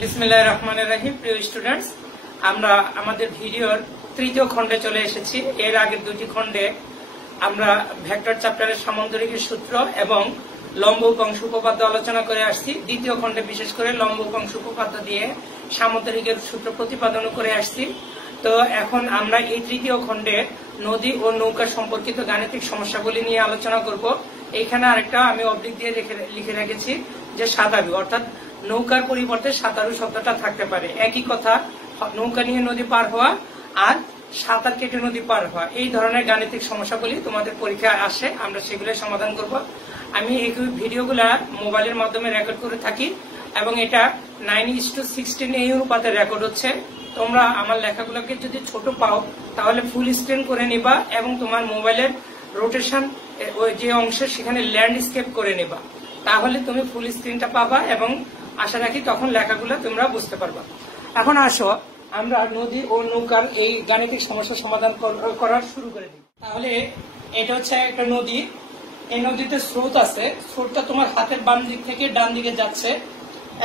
বিসমিল্লাহির রহমানির রহিম। প্রিয় স্টুডেন্টস, আমরা আমাদের ভিডিওর তৃতীয় খণ্ডে চলে এসেছি। এর আগের দুটি খণ্ডে আমরা ভেক্টর চ্যাপ্টারের সামান্তরিকের সূত্র এবং লম্ব উপাংশ উপপাদ্য আলোচনা করে আসছি। দ্বিতীয় খণ্ডে বিশেষ করে লম্ব উপাংশ উপপাদ্য দিয়ে সামান্তরিকের সূত্র প্রতিপাদন করে আসছি। তো এখন আমরা এই তৃতীয় খণ্ডে নদী ও নৌকা সম্পর্কিত গাণিতিক সমস্যাগুলি নিয়ে আলোচনা করব। এইখানে আরেকটা আমি অবলিক দিয়ে লিখে রেখেছি যে সাঁতারু, অর্থাৎ নৌকার পরিবর্তে সাঁতারু শব্দটা থাকতে পারে। একই কথা, নৌকা নিয়ে নদী পার হওয়া আর সাঁতার কেটে নদী পার হওয়া, এই ধরনের গাণিতিক সমস্যাগুলি তোমাদের পরীক্ষায় আসে, আমরা সেগুলো সমাধান করব। আমি এই ভিডিওগুলা মোবাইলের মাধ্যমে রেকর্ড করে থাকি এবং এটা 9:16 এই অনুপাতে রেকর্ড হচ্ছে। তোমরা আমার লেখাগুলোকে যদি ছোট পাও তাহলে ফুল স্ক্রিন করে নিবা এবং তোমার মোবাইলের রোটেশন যে অংশ সেখানে ল্যান্ডস্কেপ করে নিবা, তাহলে তুমি ফুল স্ক্রিনটা পাবা এবং আশা রাখি তখন লেখাগুলো তোমরা বুঝতে পারবা। এখন আসো আমরা নদী ও নৌকার এই গাণিতিক সমস্যার সমাধান করার শুরু করে দিই। তাহলে এটা হচ্ছে একটা নদী। এই নদীতে স্রোত আছে, স্রোতটা তোমার হাতের বাম দিক থেকে ডান দিকে যাচ্ছে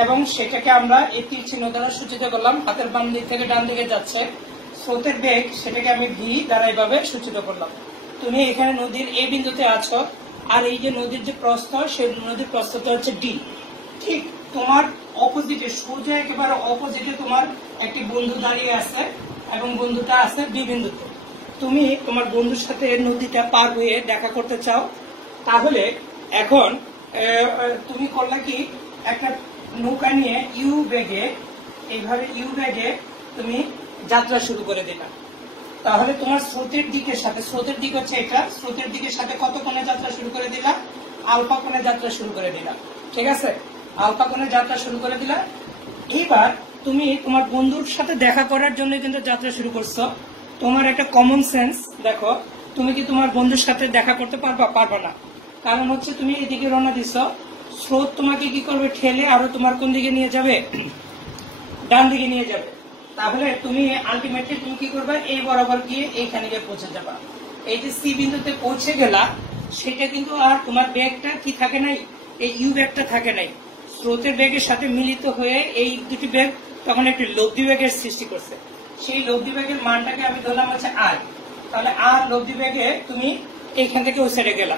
এবং সেটাকে আমরা এই তীর চিহ্ন দ্বারা সূচিত করলাম। হাতের বাম দিক থেকে ডান দিকে যাচ্ছে, স্রোতের বেগ সেটাকে আমি ভি দ্বারা এইভাবে সূচিত করলাম। তুমি এখানে নদীর এই বিন্দুতে আছো আর এই যে নদীর যে প্রস্থ, সেই নদীর প্রস্থটা হচ্ছে ডি। ঠিক তোমার অপোজিটে, সোজা একেবারে অপোজিটে তোমার একটি বন্ধু দাঁড়িয়ে আছে এবং বন্ধুটা আছে বি বিন্দুতে। তুমি তোমার বন্ধুর সাথে নদীটা পার হয়ে দেখা করতে চাও, তাহলে এখন তুমি করলে কি, একটা নৌকা নিয়ে ইউ বেগে, এইভাবে ইউ বেগে তুমি যাত্রা শুরু করে দিলা। তাহলে তোমার স্রোতের দিকের সাথে, স্রোতের দিক হচ্ছে এটা, স্রোতের দিকের সাথে কত কোণে যাত্রা শুরু করে দিলা? আলফা কোণে যাত্রা শুরু করে দিলা। ঠিক আছে, আলফা কোণে যাত্রা শুরু করে দিলা। এইবার তুমি তোমার বন্ধুর সাথে দেখা করার জন্য কিন্তু যাত্রা শুরু করছো। তোমার একটা কমন সেন্স দেখো, তুমি কি তোমার বন্ধুর সাথে দেখা করতে পারবা না। কারণ হচ্ছে তুমি এদিকে রওনা দিচ্ছ, স্রোত তোমাকে কি করবে, ঠেলে আরো তোমার কোন দিকে নিয়ে যাবে, ডান দিকে নিয়ে যাবে। তাহলে তুমি আলটিমেটলি তুমি কি করবে, এই বরাবর গিয়ে এইখানে গিয়ে পৌঁছে যাবা। এই যে সি বিন্দুতে পৌঁছে গেলা, সেটা কিন্তু আর তোমার বেগটা কি থাকে নাই, এই ইউ বেগটা থাকে নাই। স্রোতের বেগের সাথে মিলিত হয়ে এই দুটি বেগ তখন একটি লব্ধি বেগের সৃষ্টি করছে। সেই লব্ধি বেগের মানটাকে আমি ধরলাম হচ্ছে আর। তাহলে আর লব্ধি বেগে তুমি এইখান থেকে ওই সাইডে গেলা।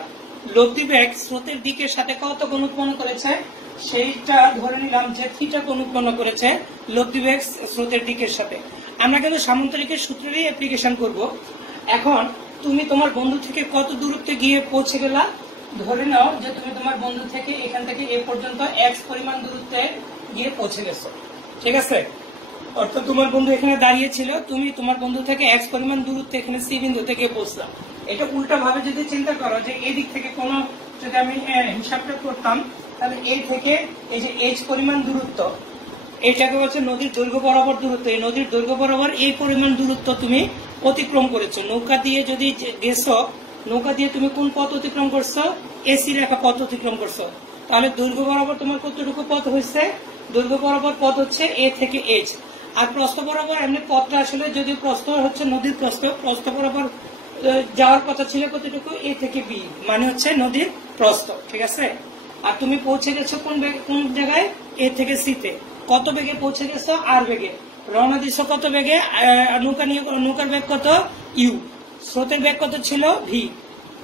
লব্ধি বেগ স্রোতের দিকের সাথে কত কোণ উৎপন্ন করেছে, সেইটা ধরে নিলাম যে থিটা কোণ উৎপন্ন করেছে লব্ধি বেগ স্রোতের দিকের সাথে। আমরা কিন্তু সামান্তরিকের সূত্রেরই অ্যাপ্লিকেশন করব। এখন তুমি তোমার বন্ধু থেকে কত দূরত্বে গিয়ে পৌঁছে গেলা, ধরে নাও যে তুমি তোমার বন্ধু থেকে এখান থেকে এ পর্যন্ত এক্স পরিমাণ দূরত্বে গিয়ে পৌঁছে গেছো। ঠিক আছে, অর্থাৎ তোমার বন্ধু এখানে দাঁড়িয়ে ছিল, তুমি তোমার বন্ধু থেকে এক্স পরিমাণ দূরত্বে এখানে সি বিন্দু থেকে পৌঁছলাম। এটা উল্টা ভাবে যদি চিন্তা করো যে এই দিক থেকে কোনো, যদি আমি হিসাবটা করতাম, তাহলে এই থেকে এই যে এইচ পরিমাণ দূরত্ব, এটাকে হচ্ছে নদীর দৈর্ঘ্য বরাবর দূরত্ব। এই নদীর দৈর্ঘ্য বরাবর এই পরিমাণ দূরত্ব তুমি অতিক্রম করেছো। নৌকা দিয়ে যদি গেছো, নৌকা দিয়ে তুমি কোন পথ অতিক্রম করছো, এসি রেখা পথ অতিক্রম করছো। তাহলে দৈর্ঘ্য বরাবর তোমার কতটুকু পথ হয়েছে, দৈর্ঘ্য বরাবর পথ হচ্ছে এ থেকে এইচ। আর প্রস্থ বরাবর এমনি পথটা আসলে যদি প্রস্থ হচ্ছে নদীর প্রস্থ বরাবর যাওয়ার কথা ছিল কতটুকু, এ থেকে বি, মানে হচ্ছে নদীর প্রস্থ। ঠিক আছে, আর তুমি পৌঁছে গেছো কোন জায়গায়, এ থেকে সিতে। কত বেগে পৌঁছে গেছো, আর বেগে রওনা দিছো। কত বেগে, নৌকার বেগ কত, ইউ। স্রোতের বেগ কত ছিল, ভি।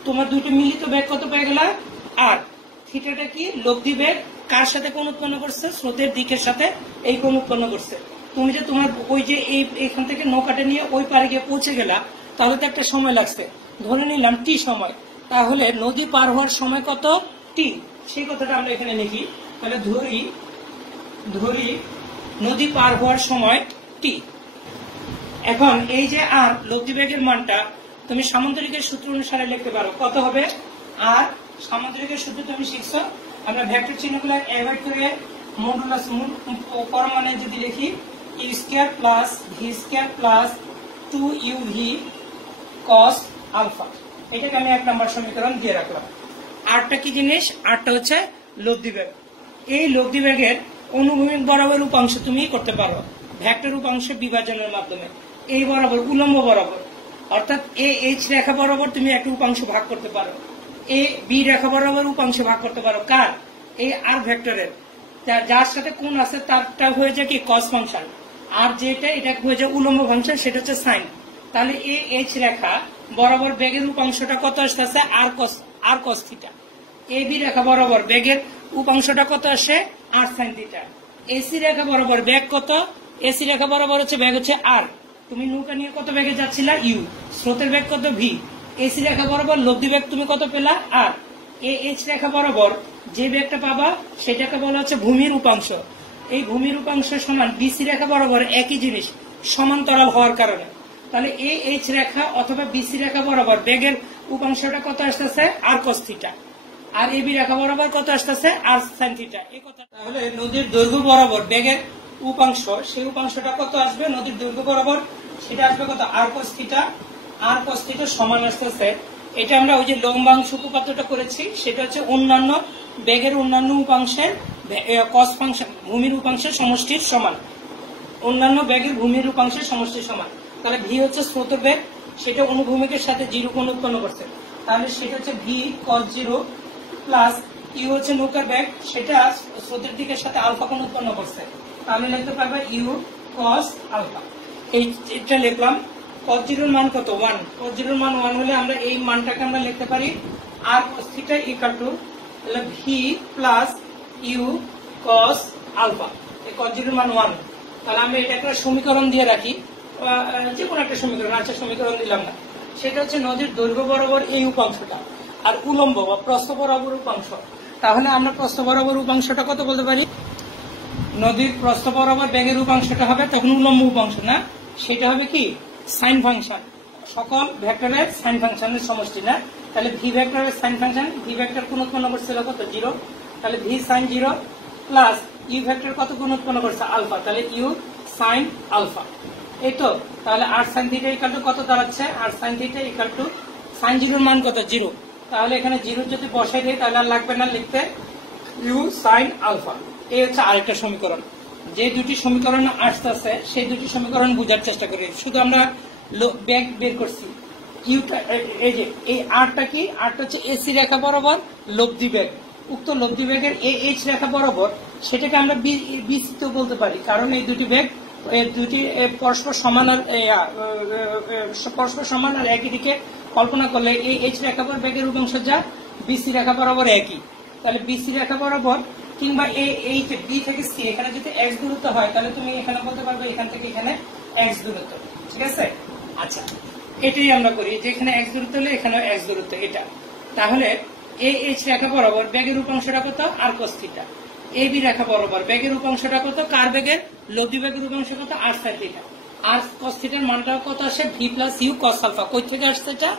তোমার দুটো মিলিত বেগ কত পেয়ে গেল, আর। থিটাটা কি, লব্ধি বেগ কার সাথে কোণ উৎপন্ন করছে, স্রোতের দিকের সাথে এই কোণ উৎপন্ন করছে। তুমি যে তোমার ওই যে এইখান থেকে নৌকাটা নিয়ে ওই পারে গিয়ে পৌঁছে গেলা, তাহলে তো একটা সময় লাগছে, ধরে নিলাম টি সময়। তাহলে নদী পার হওয়ার সময় কত, টি। সেই কথাটা আমরা এখানে লিখি। তাহলে ধরি নদী পার হওয়ার সময় টি। এখন এই যে আর লব্ধি বেগের মানটা তুমি সামান্তরিকের সূত্র অনুসারে লিখতে পারো। কত হবে, আর সামান্তরিকের সূত্র তুমি শিখছো। আমরা ভেক্টর চিহ্নগুলো অ্যাভয়েড করে মডুলাস পরমাণে যদি লিখি, u square plus v square plus 2uv cos alpha, এটাকে আমি 1 নম্বর সমীকরণ দিয়ে রাখলাম। আরটা কি জিনিস, আরটা হচ্ছে লব্ধি বেগ। এই লব্ধি বেগের অনুভূমিক বরাবর উপাংশ তুমি করতে পারো ভেক্টর উপাংশ বিভাজনের মাধ্যমে। এই বরাবর, উলম্ব বরাবর, অর্থাৎ এ এইচ রেখা বরাবর তুমি একটা উপাংশ ভাগ করতে পারো, এ বি রেখা বরাবর উপাংশ ভাগ করতে পারো। কার, এই আর ভেক্টরের। যার সাথে কোণ আছে তারটা হয়ে যায় কি কস ফাংশন, আর যেটা এটা হয়ে যায় উলম্ব ফাংশন, সেটা হচ্ছে সাইন। তাহলে এই এইচ রেখা বরাবর বেগের উপাংশটা কত আসতেছে আর কস থিটা। এ বি রেখা বরাবর বেগের উপাংশটা কত আসে আর সাইন থিটা। এসি রেখা বরাবর বেগ কত, এসি রেখা বরাবর হচ্ছে বেগ হচ্ছে আর। তুমি নৌকা নিয়ে কত বেগে যাচ্ছিলা ইউ, স্রোতের বেগ কত ভি। এসি রেখা বরাবর লব্ধি বেগ তুমি কত পেলা আর। এইচ রেখা বরাবর যে বেগটা পাবা সেটাকে বলা হচ্ছে ভূমির উপাংশ। এই ভূমির উপাংশ সমান বিসি রেখা বরাবর একই জিনিস সমান্তরাল হওয়ার কারণে। তাহলে এই এইচ রেখা অথবা বিসি রেখা বরাবর বেগের উপাংশটা কত আসতেছে আর কস থিটা, আর এবি রেখা বরাবর কত আসতেছে আর সাইন থিটা। এই কথা তাহলে নদীর দৈর্ঘ্য বরাবর বেগের উপাংশ, সেই উপাংশটা কত আসবে নদীর দৈর্ঘ্য বরাবর, সেটা আসবে কত আর কস থিটা। আর কস থিটা সমান আসতেছে, এটা আমরা ওই যে লম্বাংশ উপপাদ্যটা করেছি, সেটা হচ্ছে অন্যান্য বেগের অন্যান্য উপাংশের কস ফাংশন ভূমির উপাংশের সমষ্টির সমান। অন্যান্য বেগের ভূমির উপাংশের সমষ্টির সমান। তাহলে ভি হচ্ছে স্রোতের বেগ, সেটা অনুভূমিকের সাথে জিরো কোণ উৎপন্ন করছে, তাহলে সেটা হচ্ছে v cos zero plus u হচ্ছে নৌকার বেগ, সেটা স্রোতের দিকের সাথে আলফা কোণ উৎপন্ন করছে, তাহলে লিখতে পারবে ইউ কস আলফা। এইটা লিখলাম। কস জিরোর মান কত 1, কস জিরোর মান 1 হলে আমরা এই মানটাকে আমরা লিখতে পারি আর cos theta equal to v plus u cos alpha. এই কস জিরোর মান 1, তাহলে আমরা এটা একটা সমীকরণ দিয়ে রাখি, যে কোনো একটা সমীকরণ। আচ্ছা সমীকরণ দিলাম না, সেটা হচ্ছে নদীর দৈর্ঘ্য বরাবর এই উপাংশটা আর উলম্ব বা প্রস্থ বরাবর উপাংশ। তাহলে আমরা প্রস্থ বরাবর উপাংশটা কত বলতে পারি, নদীর প্রস্থ বরাবর বেগের উপাংশটা হবে তখন উলম্ব উপাংশ না, সেটা হবে কি সাইন ফাংশন, সকল ভেক্টরের সাইন ফাংশনের সমষ্টি না। তাহলে ভি ভেক্টরের সাইন ফাংশন, ভি ভেক্টর কোন উৎপন্ন করছিল কত 0, তাহলে v sine 0 plus u vector কত কোন উৎপন্ন করছে আলফা, তাহলে ইউ সাইন আলফা। এই তো, তাহলে আর সাইন থিটা ইকুয়াল টু কত দাঁড়াচ্ছে, আর sine theta equal to sine জিরোর মান কত 0, তাহলে এখানে 0 যদি বসাই দিই তাহলে আর লাগবে না লিখতে ইউ সাইন আলফা। এই হচ্ছে আরেকটা সমীকরণ। যে দুটি সমীকরণ আসতেছে সেই দুটি সমীকরণ বোঝার চেষ্টা করি। শুধু আমরা বেগ বের করছি, ইউটা এই যে এই আরটা কি, আরটা হচ্ছে এসি রেখা বরাবর লব্ধি বেগ। উক্ত লব্ধি বেগের এইচ রেখা বরাবর সেটাকে আমরা বিসি তো বলতে পারি, কারণ এই দুটি বেগ দুটি পরস্পর সমান আর একই দিকে কল্পনা করলে এই এইচ রেখা বরাবর বেগের উপাংশ যা বিসি রেখা বরাবর একই। তাহলে বিসি রেখা বরাবর কিংবা এই যে বি থেকে সি এখানে যদি এক্স দূরত্ব হয় তাহলে তুমি এখানে বলতে পারবে এখান থেকে এখানে এক্স দূরত্ব, ঠিক আছে। আচ্ছা এটাই আমরা করি, যে এখানে এক্স দূরত্ব হলে এখানে এক্স দূরত্ব এটা। তাহলে এই এইচ রেখা বরাবর বেগের উপাংশটা কত আর কস থিটা, এ বি রেখা বরাবর বেগের উপাংশটা কত কার বেগের লব্ধি বেগের উপাংশ কত আর সাইন থিটা, আর কস থিটার মানটা কত আসে v plus u cos alpha. কই থেকে আসছে এটা,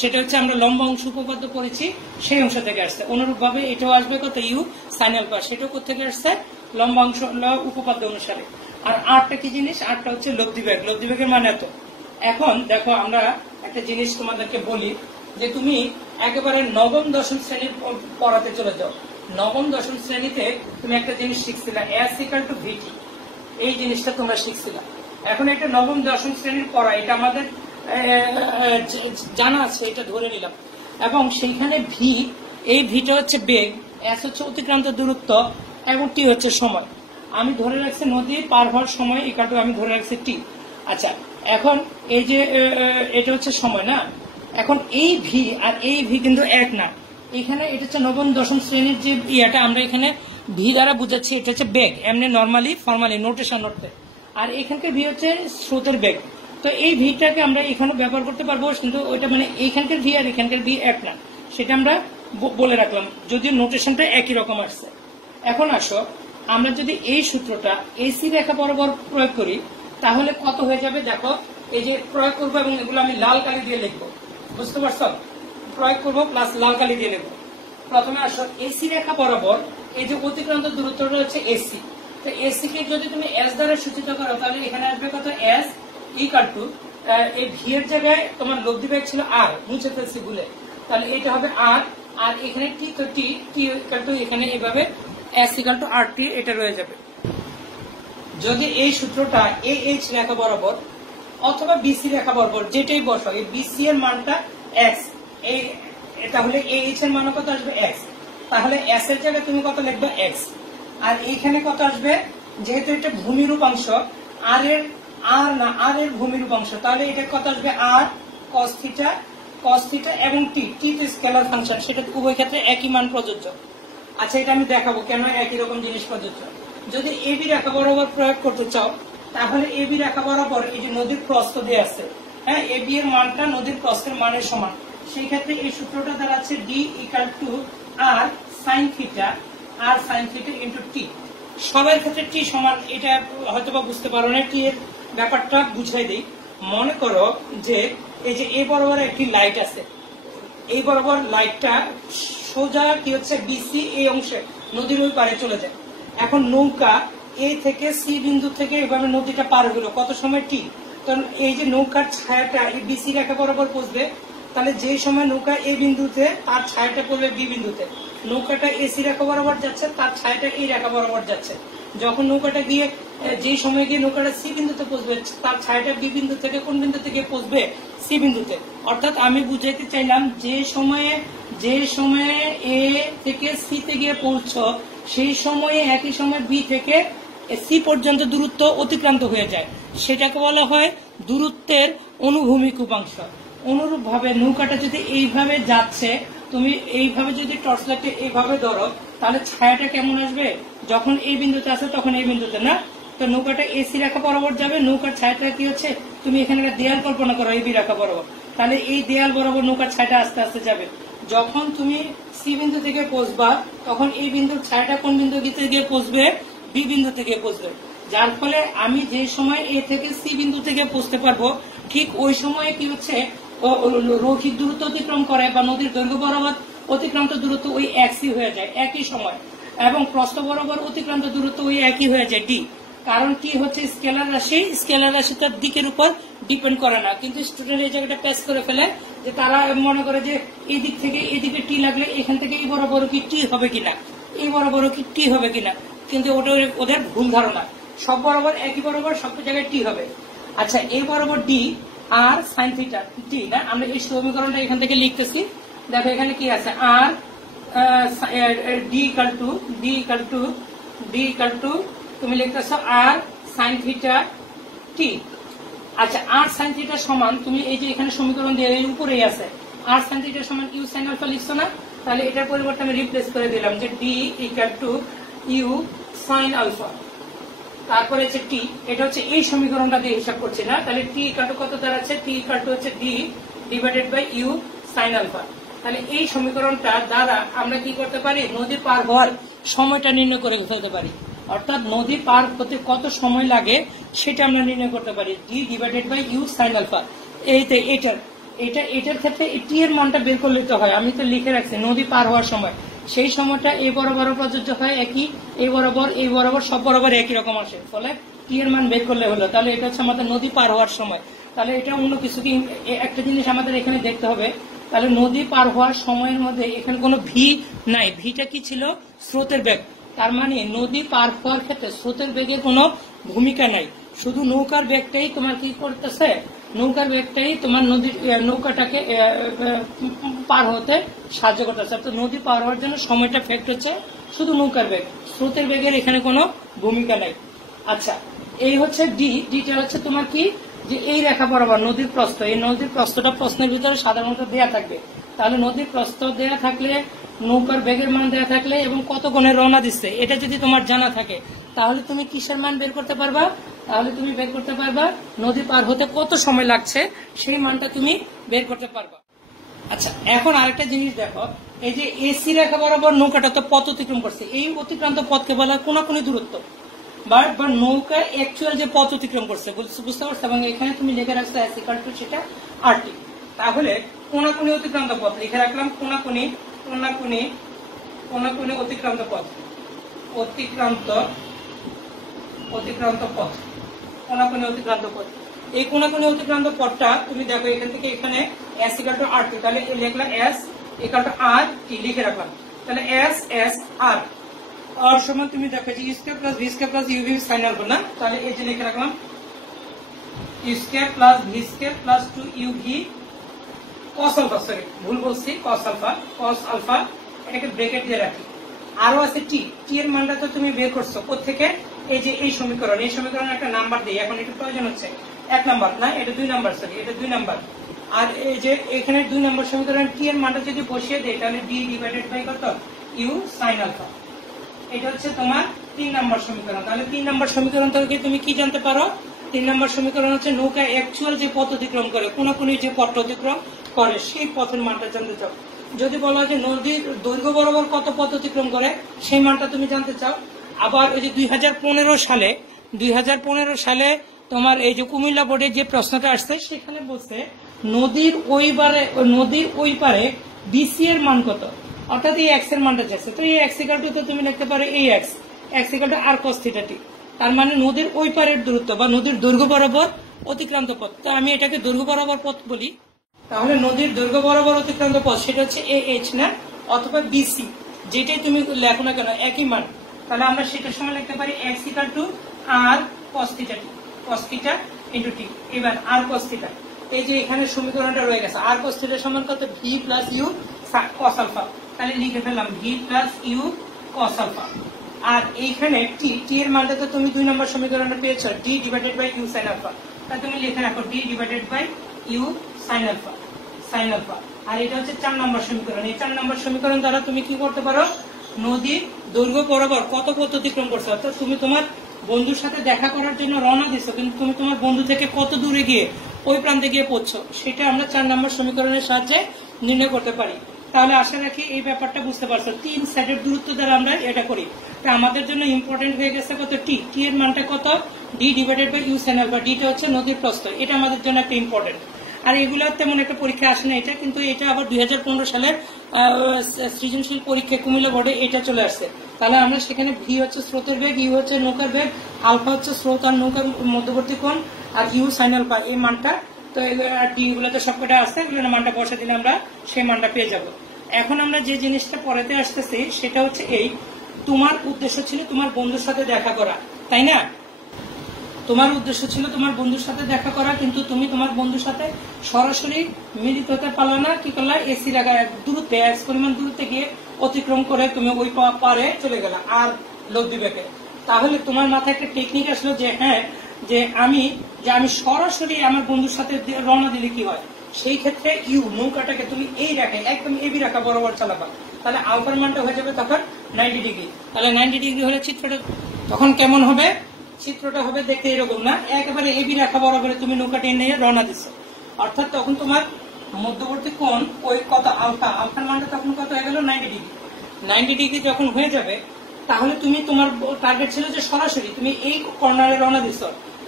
সেটা হচ্ছে আমরা লম্বা অংশ উপপাদ্য করেছি সেই অংশ থেকে আসছে। অনুরূপ ভাবে এটাও আসবে কত ইউ সাইন আলফা, সেটাও কোথেকে আসছে লম্বা অংশ উপপাদ্য অনুসারে। আর আরটা কি জিনিস, আরটা হচ্ছে লব্ধি বেগ, লব্ধি বেগের মান এত। এখন দেখো আমরা একটা জিনিস তোমাদেরকে বলি, যে তুমি একেবারে নবম দশম শ্রেণীর পড়াতে চলে যাও। নবম দশম শ্রেণীতে তুমি একটা জিনিস শিখছিলা এস ইকুয়াল টু ভিটি, এই জিনিসটা তোমরা শিখছিলা। এখন এটা নবম দশম শ্রেণীর পড়া, এটা আমাদের জানা আছে, এটা ধরে নিলাম। এবং সেইখানে ভি, এই ভিটা হচ্ছে বেগ, এস হচ্ছে অতিক্রান্ত দূরত্ব এবং টি হচ্ছে সময়। আমি ধরে রাখছি নদী পার হওয়ার সময় ইকুয়াল টু আমি ধরে রাখছি টি। আচ্ছা এখন এই যে এটা হচ্ছে সময় না, এখন এই ভি আর এই ভি কিন্তু এক না। এখানে এটা হচ্ছে নবম দশম শ্রেণীর যে ইয়াটা আমরা এখানে ভি দ্বারা বুঝাচ্ছি, এটা হচ্ছে বেগ এমনি নর্মালি ফর্মালি নোটেশন অর্থে। আর এখানকার ভি হচ্ছে স্রোতের বেগ। তো এই ভিটাকে আমরা এখানে ব্যবহার করতে পারবো, কিন্তু ওইটা মানে এইখানকার ভি আর এখানকার ভি এক না, সেটা আমরা বলে রাখলাম, যদিও নোটেশনটা একই রকম আসছে। এখন আসো আমরা যদি এই সূত্রটা এসি রেখা বরাবর প্রয়োগ করি তাহলে কত হয়ে যাবে দেখো। এই যে প্রয়োগ করবো এবং এগুলো আমি লাল কালি দিয়ে লিখবো, বুঝতে পারছো, প্রয়োগ করবো প্লাস লাল কালি দিয়ে লিখবো। প্রথমে আসো এসি রেখা বরাবর এই যে অতিক্রান্ত দূরত্বটা হচ্ছে এসি, তো এসি কে যদি তুমি এস দ্বারা সূচিত করো তাহলে এখানে আসবে কত এস ইকুয়াল টু এই ভি এর জায়গায় তোমার লব্ধি বেগ ছিল আর, মুছে ফেলছি ভুলে, তাহলে এটা হবে আর, আর এখানে টি, তো টি ইকুয়াল টু এখানে এইভাবে এস ইকুয়াল টু আর টি এটা রয়ে যাবে। যদি এই সূত্রটা এইচ রেখা বরাবর অথবা বিসি রেখা বরাবর যেটাই বসো, এই বিসি এর মানটা এক্স, এই তাহলে এইচ এর মান কত আসবে এক্স, তাহলে এস এর জায়গায় তুমি কত লিখবে এক্স, আর এইখানে কত আসবে, যেহেতু এটা ভূমিরূপাংশ আর এর ভূমিরূপাংশ, তাহলে এটা কত আসবে আর cos থিটা এবং টি তো স্কেলার ফাংশন, সেটা উভয় ক্ষেত্রে একই মান প্রযোজ্য। আচ্ছা, এটা আমি দেখাবো কেন একই রকম জিনিস প্রযোজ্য। যদি এবি রেখা বরাবর প্রয়োগ করতে চাও, তাহলে এবি রেখা বরাবর এই যে নদীর প্রস্থ দিয়ে আছে, হ্যাঁ, এবি এর মানটা নদীর প্রস্থের মানের সমান। সেই ক্ষেত্রে এই সূত্রটা দাঁড়াচ্ছে d equal to r sine theta into t. সবার ক্ষেত্রে টি সমান, এটা হয়তোবা বুঝতে পারো না, টি এর ব্যাপারটা বুঝাই দিই। মনে করো যে এই যে এ বরাবর একটি লাইট আছে, এই বরাবর লাইটটা সোজা কি হচ্ছে বিসি এই অংশে নদীর ওই পারে চলে যায়। এখন নৌকা এ থেকে সি বিন্দু থেকে এভাবে নদীটা পার হলো কত সময় টি। তো এই যে নৌকার ছায়াটা এই বিসি রেখা বরাবর পৌঁছবে, তাহলে যে সময় নৌকা এ বিন্দুতে তার ছায়াটা পড়বে বি বিন্দুতে, নৌকাটা এসি রেখা বরাবর যাচ্ছে তার ছায়াটা এই রেখা বরাবর যাচ্ছে। যখন নৌকাটা গিয়ে যে সময় গিয়ে নৌকাটা সি বিন্দুতে পৌঁছবে, তার ছায়াটা বি বিন্দু থেকে কোন বিন্দু থেকে পৌঁছবে, সি বিন্দুতে। অর্থাৎ আমি বুঝাইতে চাইলাম যে সময়ে এ থেকে সি তে গিয়ে পৌঁছ, সেই সময়ে একই সময় বি থেকে সি পর্যন্ত দূরত্ব অতিক্রান্ত হয়ে যায়, সেটাকে বলা হয় দূরত্বের অনুভূমিক উপাংশ। অনুরূপ ভাবে নৌকাটা যদি এইভাবে যাচ্ছে, তুমি এইভাবে যদি টর্চ লাইটে এইভাবে ধরো, তাহলে ছায়াটা কেমন আসবে, যখন এই বিন্দুতে আছে তখন এই বিন্দুতে না। তো নৌকাটা এসি রেখা বরাবর যাবে, নৌকার ছায়াটা কি হচ্ছে, তুমি এখানে একটা দেয়াল কল্পনা করো এবি রেখা বরাবর, তাহলে এই দেয়াল বরাবর নৌকার ছায়াটা আস্তে আস্তে যাবে। যখন তুমি সি বিন্দু থেকে পৌঁছবা, তখন এই বিন্দুর ছায়াটা কোন বিন্দু গিয়ে পৌঁছবে, বি বিন্দু থেকে পৌঁছবে। যার ফলে আমি যে সময় এ থেকে সি বিন্দু থেকে পৌঁছতে পারবো, ঠিক ওই সময়ে কি হচ্ছে, রৈখিক দূরত্ব অতিক্রম করে বা নদীর দৈর্ঘ্য বরাবর অতিক্রান্ত দূরত্ব ওই একই হয়ে যায় একই সময়, এবং প্রস্থ বরাবর অতিক্রান্ত দূরত্ব ওই একই হয়ে যায় ডি। কারণ টি হচ্ছে স্কেলার রাশি তার দিকের উপর ডিপেন্ড করে না। কিন্তু স্টুডেন্ট এই জায়গাটা প্যাস করে ফেলে যে তারা মনে করে যে এই দিক থেকে এদিকে টি লাগলে এখান থেকে এই বরাবর কি টি হবে কিনা, এই বরাবর কি টি হবে কিনা, কিন্তু ওটা ওদের ভুল ধারণা। সব বরাবর একই বরাবর সব জায়গায় টি হবে। আচ্ছা, এই বরাবর ডি আর সাইন থিটা টি না, আমরা এই সমীকরণটা এখান থেকে লিখতেছি। দেখো এখানে কি আছে, আর ডি ইকাল টু তুমি লিখতেছ আর সাইন থিটা টি। আচ্ছা, আর সাইন থিটা সমান, তুমি এই যে এখানে সমীকরণ দিয়ে উপরেই আছে আর সাইন থিটা সমান ইউ সাইন আলফা লিখছো না, তাহলে এটার পরিবর্তে আমি রিপ্লেস করে দিলাম যে d equal to u sine alpha, তারপরে হচ্ছে টি। এটা হচ্ছে এই সমীকরণটা দিয়ে হিসাব করছি না, তাহলে টি ইকাল টু কত দাঁড়াচ্ছে, টি ইকাল টু হচ্ছে d divided by u sine alpha. তাহলে এই সমীকরণটা দ্বারা আমরা কি করতে পারি, নদী পার হওয়ার সময়টা নির্ণয় করে ফেলতে পারি। অর্থাৎ নদী পার হতে কত সময় লাগে সেটা আমরা নির্ণয় করতে পারি, d divided by u sine alpha. এটার ক্ষেত্রে টি এর মানটা বের করলে তো হয়, আমি তো লিখে রাখছি নদী পার হওয়ার সময়, সেই সময়টা এই বরাবর প্রযোজ্য হয় একই, এই বরাবর সব বরাবর একই রকম আসে, ফলে টি এর মান বের করলে হলো। তাহলে এটা হচ্ছে আমাদের নদী পার হওয়ার সময়। তাহলে এটা অন্য কিছু কি, একটা জিনিস আমাদের এখানে দেখতে হবে, তাহলে নদী পার হওয়ার সময়ের মধ্যে এখানে কোনো ভি নাই, ভিটা কি ছিল, স্রোতের বেগ। তার মানে নদী পার হওয়ার ক্ষেত্রে স্রোতের বেগের কোনো ভূমিকা নাই, শুধু নৌকার বেগটাই তোমার কি করতেছে, নৌকার বেগটাই তোমার নৌকাটাকে পার হতে সাহায্য করতেছে। তো নদী পার হওয়ার জন্য সময়টা ফ্যাক্ট হচ্ছে শুধু নৌকার বেগ, স্রোতের বেগের এখানে কোনো ভূমিকা নাই। আচ্ছা, এই হচ্ছে ডিটা হচ্ছে তোমার কি, যে এই রেখা বরাবর নদীর প্রস্থ, এই নদীর প্রস্থটা প্রশ্নের ভিতরে সাধারণত দেয়া থাকবে। তাহলে নদীর প্রস্থ দেয়া থাকলে, নৌকার বেগের মান দেয়া থাকলে এবং কত কোণে রওনা দিচ্ছে এটা যদি তোমার জানা থাকে, তাহলে তুমি কিসের মান বের করতে পারবা, তাহলে তুমি বের করতে পারবা নদী পার হতে কত সময় লাগছে সেই মানটা তুমি বের করতে পারবা। আচ্ছা, এখন আরেকটা জিনিস দেখো, এই যে এসি রেখা বরাবর নৌকাটা তো পথ অতিক্রম করছে, এই অতিক্রান্ত পথকে বলা হয় কোনাকুনি দূরত্ব বা নৌকা অ্যাকচুয়াল যে পথ অতিক্রম করছে, বুঝতে পারছো, এবং এখানে তুমি লিখে রাখছো এস ইকুয়াল টু সেটা আরটি। তাহলে কোনাকুনি অতিক্রান্ত পথ লিখে রাখলাম, কোনাকুনি অতিক্রান্ত পথ, কোনাকুনি অতিক্রান্ত পথ। এই কোনাকুনি অতিক্রান্ত পথটা তুমি দেখো এখান থেকে এখানে এস ইকুয়াল টু আরটি, তাহলে লিখলাম এস ইকুয়াল টু আর টি লিখে রাখলাম। তাহলে এস আর আর সমান তুমি দেখো যে square plus v square plus u v sine alpha না, তাহলে এই যে লিখে রাখলাম square plus v square plus 2 u v cos alpha, sorry ভুল বলছি, কস আলফা, এটাকে ব্র্যাকেট দিয়ে রাখি। আরো আছে টি, টি এর মানটা তো তুমি বের করছো কোত্থেকে, এই যে এই সমীকরণ, এই সমীকরণে একটা নাম্বার দিই, এখন একটু প্রয়োজন হচ্ছে 1 নাম্বার না, এটা 2 নাম্বার, সরি এটা 2 নাম্বার। আর এই যে এখানে 2 নম্বর সমীকরণ টি এর মানটা যদি বসিয়ে দেয় তাহলে ডি ডিভাইডেড বাই কত, ইউ সাইন আলফা। এটা হচ্ছে তোমার 3 নম্বর সমীকরণ। তাহলে 3 নম্বর সমীকরণ থেকে তুমি কি জানতে পারো, 3 নম্বর সমীকরণ হচ্ছে নৌকা অ্যাকচুয়াল যে পথ অতিক্রম করে, কোন যে পথ অতিক্রম করে সেই পথের মানটা জানতে চাও। যদি বলা হয় যে নদীর দৈর্ঘ্য বরাবর কত পথ অতিক্রম করে সেই মানটা তুমি জানতে চাও। আবার ওই যে 2015 সালে তোমার এই যে কুমিল্লা বোর্ডে যে প্রশ্নটা আসছে সেখানে বলছে নদীর ওই পারে বিসি এর মান কত, অর্থাৎ এই এক্স এর মানটা চাইছে। তো এই এক্স ইকুয়াল টু তো তুমি লিখতে পারো এই x equal to r cos theta t, তার মানে নদীর ওই পারের দূরত্ব বা নদীর দৈর্ঘ্য বরাবর অতিক্রান্ত পথ। তো আমি এটাকে দৈর্ঘ্য বরাবর পথ বলি। তাহলে নদীর দৈর্ঘ্য বরাবর অতিক্রান্ত পথ সেটা হচ্ছে এ এইচ না, অথবা বিসি, যেটাই তুমি লেখো না কেন একই মান। তাহলে আমরা সেটার সময় লিখতে পারি x equal to r cos theta t, cos theta into t. এবার আর কস থিটা, এই যে এখানে সমীকরণটা রয়ে গেছে, আর কস থিটা সমান কত, v plus u cos alpha. তাহলে লিখে ফেললাম v plus u cos alpha. আর এইখানে টি, টি এর মানটা তো তুমি 2 নম্বর সমীকরণে পেয়েছো, d divided by u sine alpha. তাহলে তুমি লিখে রাখো d divided by u sine alpha, sine alpha. আর এটা হচ্ছে 4 নম্বর সমীকরণ। এই 4 নম্বর সমীকরণ দ্বারা তুমি কি করতে পারো, নদীর দৈর্ঘ্য বরাবর কত পথ অতিক্রম করছো, অর্থাৎ তুমি তোমার বন্ধুর সাথে দেখা করার জন্য রওনা দিছো, কিন্তু তুমি তোমার বন্ধু থেকে কত দূরে গিয়ে ওই প্রান্তে গিয়ে পৌঁছছো সেটা আমরা 4 নম্বর সমীকরণের সাহায্যে নির্ণয় করতে পারি। তাহলে আশা রাখি এই ব্যাপারটা বুঝতে পারছো। 3 সাইডের দূরত্ব দ্বারা আমরা এটা করি। তা আমাদের জন্য ইম্পর্টেন্ট হয়ে গেছে কত, টি, টি এর মানটা কত, d divided by u sine alpha, ডিটা হচ্ছে নদীর প্রস্থ, এটা আমাদের জন্য একটা ইম্পর্টেন্ট। আর এগুলো তেমন একটা পরীক্ষা আসে না এটা, কিন্তু এটা আবার 2015 সালের সৃজনশীল পরীক্ষায় কুমিল্লা বোর্ডে এটা চলে আসছে। তাহলে আমরা সেখানে ভি হচ্ছে স্রোতের বেগ, ইউ হচ্ছে নৌকার বেগ, আলফা হচ্ছে স্রোত আর নৌকার মধ্যবর্তী কোণ, আর ইউ সাইন আলফা এই মানটা। তো ডি গুলোতে সবকটা আসছে, এগুলো মানটা বসে দিলে আমরা সেই মানটা পেয়ে যাব। এখন আমরা যে জিনিসটা পরেতে আসতেছি সেটা হচ্ছে এই, তোমার উদ্দেশ্য ছিল তোমার বন্ধুর সাথে দেখা করা, তাই না? তোমার উদ্দেশ্য ছিল তোমার বন্ধুর সাথে দেখা করা, কিন্তু তুমি তোমার বন্ধুর সাথে সরাসরি মিলিত হতে পারলো না। কি করলা, এসি লাগায় দূরত্বে এক্স পরিমাণ দূরত্বে গিয়ে অতিক্রম করে তুমি ওই পারে চলে গেলা আর লোক দিবেকে। তাহলে তোমার মাথায় একটা টেকনিক আসলো যে হ্যাঁ, যে আমি সরাসরি আমার বন্ধুর সাথে রওনা দিলে কি হয়। সেই ক্ষেত্রে ইউ নৌকাটাকে তুমি এই রেখায় একদম এবি রেখা বরাবর চালাবা, তাহলে আলফার মানটা হয়ে যাবে তখন 90 ডিগ্রি। তাহলে 90 ডিগ্রি হলে চিত্রটা তখন কেমন হবে, চিত্রটা হবে দেখতে এরকম না, একেবারে এবি রেখা বরাবর তুমি নৌকাটি নিয়ে রওনা দিচ্ছ, অর্থাৎ তখন তোমার মধ্যবর্তী কোণ ওই কত আলফা, আলফার মানটা তখন কত হয়ে গেল 90 ডিগ্রি। 90 ডিগ্রি যখন হয়ে যাবে তাহলে তুমি তোমার টার্গেট ছিল যে সরাসরি তুমি এই কর্নারে রওনা দিচ্ছ,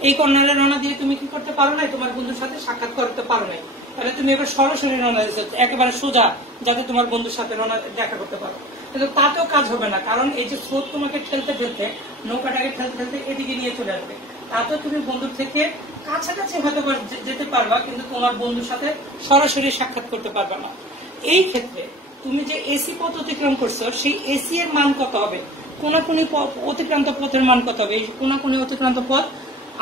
এই কর্নারে রওনা দিয়ে তুমি কি করতে পারো না, তোমার বন্ধুর সাথে সাক্ষাৎ করতে পারো না। তাহলে তুমি এবার সরাসরি রওনা দিচ্ছ একেবারে সোজা, যাতে তোমার বন্ধুর সাথে রওনা দেখা করতে পারো। কিন্তু তাতেও কাজ হবে না, কারণ এই যে স্রোত তোমাকে ঠেলতে ঠেলতে নৌকাটাকে ঠেলতে ঠেলতে এদিকে নিয়ে চলে আসবে। তাতেও তুমি বন্ধুর থেকে কাছাকাছি হয়তো যেতে পারবা, কিন্তু তোমার বন্ধুর সাথে সরাসরি সাক্ষাৎ করতে পারবা না। এই ক্ষেত্রে তুমি যে এসি পথ অতিক্রম করছো সেই এসি এর মান কত হবে, কোনাকুনি অতিক্রান্ত পথের মান কত হবে, এই কোনাকুনি অতিক্রান্ত পথ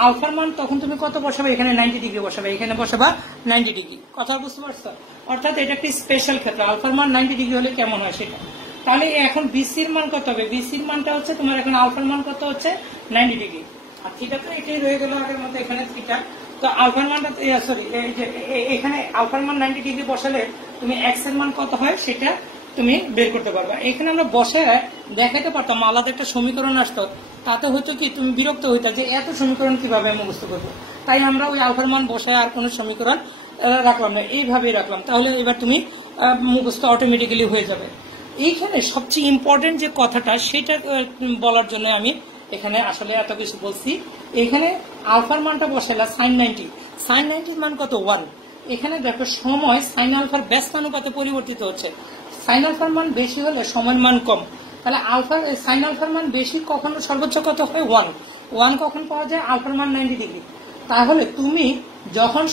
আলফার মান তখন তুমি কত বসাবে, এখানে 90 ডিগ্রি বসাবে, এখানে বসাবা 90 ডিগ্রি। কথা বুঝতে পারছো? অর্থাৎ এটা একটি স্পেশাল ক্ষেত্র, আলফার মান 90 ডিগ্রি হলে কেমন হয় সেটা। তাহলে এখন বিসির মান কত হবে, বিসির মানটা হচ্ছে তোমার এখন আলফার মান কত হচ্ছে 90 ডিগ্রি। আর থিটা তো এটাই রয়ে গেল আগের মতো, এখানে থিটা। তো আলফার মানটা সরি এখানে আলফার মান 90 ডিগ্রি বসালে তুমি এক্স এর মান কত হয় সেটা তুমি বের করতে পারবা। এখানে আমরা বসে দেখাতে পারতাম আলাদা একটা সমীকরণ আসতো, তাতে হয়তো কি তুমি বিরক্ত হইতা যে এত সমীকরণ কিভাবে মুখস্থ করবো। তাই আমরা ওই আলফার মান বসায় আর কোন সমীকরণ রাখলাম না, এইভাবেই রাখলাম। তাহলে এবার তুমি মুখস্থ অটোমেটিক্যালি হয়ে যাবে। এইখানে সবচেয়ে ইম্পর্টেন্ট যে কথাটা সেটা বলার জন্য আমি এখানে আসলে এত কিছু বলছি। এখানে আলফার মানটা বসাইলা সাইন 90, সাইন 90 মান কত 1। এখানে দেখো সময় সাইন আলফার ব্যস্তানুপাতে পরিবর্তিত হচ্ছে, সাইন আলফার মান বেশি হলে সময়ের মান কম। তাহলে আলফার সাইন আলফার মান বেশি কখনো সর্বোচ্চ কত হয় 1 কখন পাওয়া যায়, আলফার মান 90 ডিগ্রি। তাহলে তুমি যখন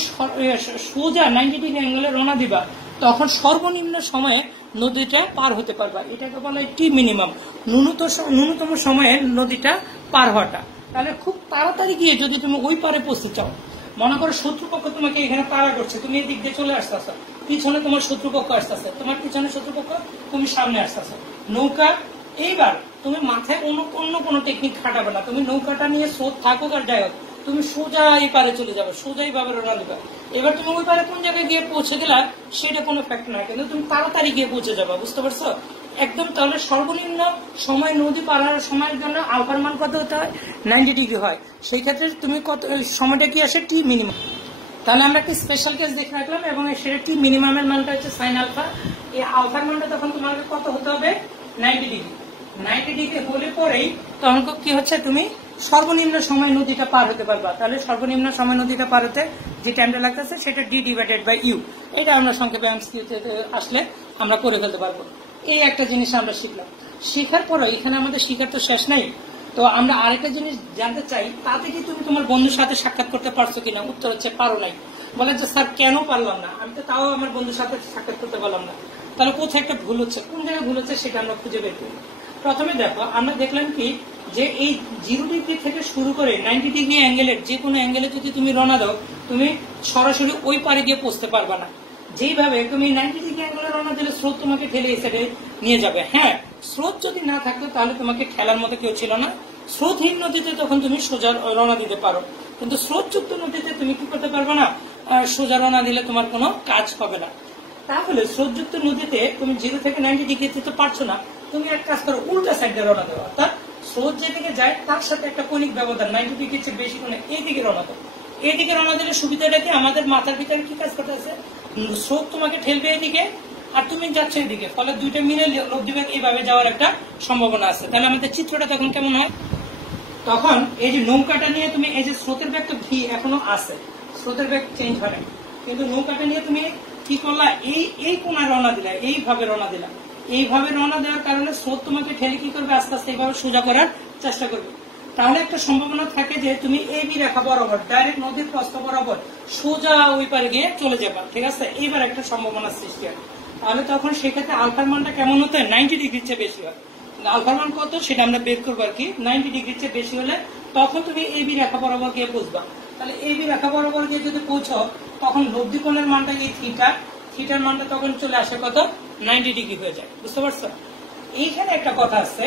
সোজা 90 ডিগ্রি অ্যাঙ্গেলে রওনা দিবা তখন সর্বনিম্ন সময়ে নদীটা পার হতে পারবা, এটাকে বলা হয় টি মিনিমাম, ন্যূনতম সময়ে নদীটা পার হওয়াটা। তাহলে খুব তাড়াতাড়ি গিয়ে যদি তুমি ওই পারে পৌঁছতে চাও, মনে করো শত্রুপক্ষ তোমাকে এখানে তাড়া করছে, তুমি এই দিক দিয়ে চলে আসতেছ, পিছনে তোমার শত্রুপক্ষ আসতেছে, তোমার পিছনে শত্রুপক্ষ, তুমি সামনে আসতেছ, নৌকা এইবার তুমি মাথায় অন্য কোনো টেকনিক খাটাবে না, তুমি নৌকাটা নিয়ে স্রোত থাকুক আর যাই হোক, তুমি সোজা এই পারে চলে যাবে, সোজাই ভাবে রওনা দিবা। এবার তুমি ওই পারে কোন জায়গায় গিয়ে পৌঁছে দিলা সেটা কোনো ফ্যাক্ট নয়, কিন্তু তুমি তাড়াতাড়ি গিয়ে পৌঁছে যাবা, বুঝতে পারছো একদম। তাহলে সর্বনিম্ন সময় নদী পার হওয়ার সময়ের জন্য আলফার মান কত হতে হয়, 90 ডিগ্রি হয়। সেই ক্ষেত্রে তুমি কত সময়টা কি আসে, টি মিনিমাম। তাহলে আমরা একটি স্পেশাল কেস দেখে রাখলাম এবং সেটা টি মিনিমামের মানটা হচ্ছে সাইন আলফা। এই আলফার মানটা তখন তোমাকে কত হতে হবে, 90 ডিগ্রি। 90 ডিগ্রি হলে পরেই তখন কি হচ্ছে, তুমি সর্বনিম্ন সময় নদীটা পার হতে পারবা। তাহলে সর্বনিম্ন সময় নদীটা পার হতে যে টাইমটা লাগতেছে সেটা ডি ডিভাইডেড বাই ইউ। এটা আমরা সংক্ষেপে এমসিকিউতে আসলে আমরা করে ফেলতে পারবো। এই একটা জিনিস আমরা শিখলাম। শিখার পরে এখানে আমাদের শিখার তো শেষ নাই, তো আমরা আরেকটা জিনিস জানতে চাই, তাতে কি তুমি তোমার বন্ধুর সাথে সাক্ষাৎ করতে পারছো কিনা। উত্তর হচ্ছে পারো নাই। বলে যে স্যার কেন পারলাম না, আমি তো তাও আমার বন্ধুর সাথে সাক্ষাৎ করতে পারলাম না। তাহলে কোথায় একটা ভুল হচ্ছে, কোন জায়গায় ভুল হচ্ছে সেটা আমরা খুঁজে বের করি। প্রথমে দেখো, আমরা দেখলাম কি যে এই 0 ডিগ্রি থেকে শুরু করে 90 ডিগ্রি অ্যাঙ্গেলের যে কোনো অ্যাঙ্গেলে যদি তুমি রওনা দাও, তুমি সরাসরি ওই পারে গিয়ে পৌঁছতে পারবা না। যেইভাবে তুমি 90 ডিগ্রি অ্যাঙ্গেলে রওনা দিলে স্রোত তোমাকে ঠেলে এই সাইডে নিয়ে যাবে। হ্যাঁ, স্রোত যদি না থাকতো তাহলে তোমাকে খেলার মতো কেউ ছিল না। স্রোতহীন নদীতে তখন তুমি সোজা রওনা দিতে পারো, কিন্তু স্রোতযুক্ত নদীতে তুমি কি করতে পারবে না, সোজা রওনা দিলে তোমার কোনো কাজ হবে না। তাহলে স্রোতযুক্ত নদীতে তুমি 0 থেকে 90 ডিগ্রিতে তো পারছো না, তুমি এক কাজ করো, উল্টা সাইডে রওনা দেওয়া, অর্থাৎ স্রোত যেদিকে যায় তার সাথে একটা কৌণিক ব্যবধান 90 ডিগ্রির চেয়ে বেশি কোণে এইদিকে রওনা দাও। এইদিকে রওনা দিলে সুবিধাটা কি, আমাদের মাথার ভিতরে কি কাজ করতে আছে, স্রোত তোমাকে ঠেলবে এদিকে আর তুমি যাচ্ছ এদিকে, ফলে দুইটা মিলে লব্ধিবেগ এইভাবে যাওয়ার একটা সম্ভাবনা আছে। তাহলে আমাদের চিত্রটা তখন কেমন হয়, তখন এই যে নৌকাটা নিয়ে তুমি এই যে স্রোতের বেগ তো ভি এখনো আছে, স্রোতের বেগ চেঞ্জ হয়, কিন্তু নৌকাটা নিয়ে তুমি কি করলা, এই কোণায় রওনা দিলা, এইভাবে রওনা দিলা। এইভাবে রওনা দেওয়ার কারণে স্রোত তোমাকে ঠেলে কি করবে, আস্তে আস্তে এইভাবে সোজা করার চেষ্টা করবে। তাহলে একটা সম্ভাবনা থাকে যে তুমি এই বি রেখা বরাবর ডাইরেক্ট নদীর প্রস্থ বরাবর সোজা ওই পারে গিয়ে চলে যাবা, ঠিক আছে। এইবার একটা সম্ভাবনা সৃষ্টি হয়। তাহলে তখন সেক্ষেত্রে আলফার মানটা কেমন হতে হয়, 90 ডিগ্রির চেয়ে বেশি হয়। আলফার মান কত সেটা আমরা বের করবো আর কি, 90 ডিগ্রির চেয়ে বেশি হলে তখন তুমি এই বি রেখা বরাবর গিয়ে পৌঁছবা। তাহলে এই বি রেখা বরাবর গিয়ে যদি পৌঁছো, তখন লব্ধি কোণের মানটা এই থিটার মানটা তখন চলে আসে কত, 90 ডিগ্রি হয়ে যায়, বুঝতে পারছো। এইখানে একটা কথা আছে,